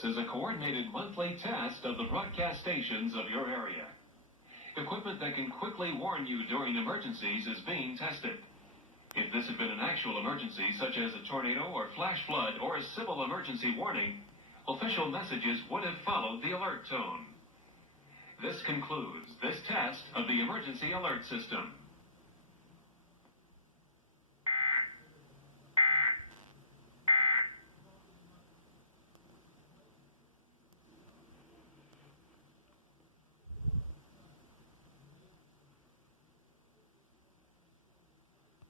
This is a coordinated monthly test of the broadcast stations of your area. Equipment that can quickly warn you during emergencies is being tested. If this had been an actual emergency, such as a tornado or flash flood or a civil emergency warning, official messages would have followed the alert tone. This concludes this test of the emergency alert system.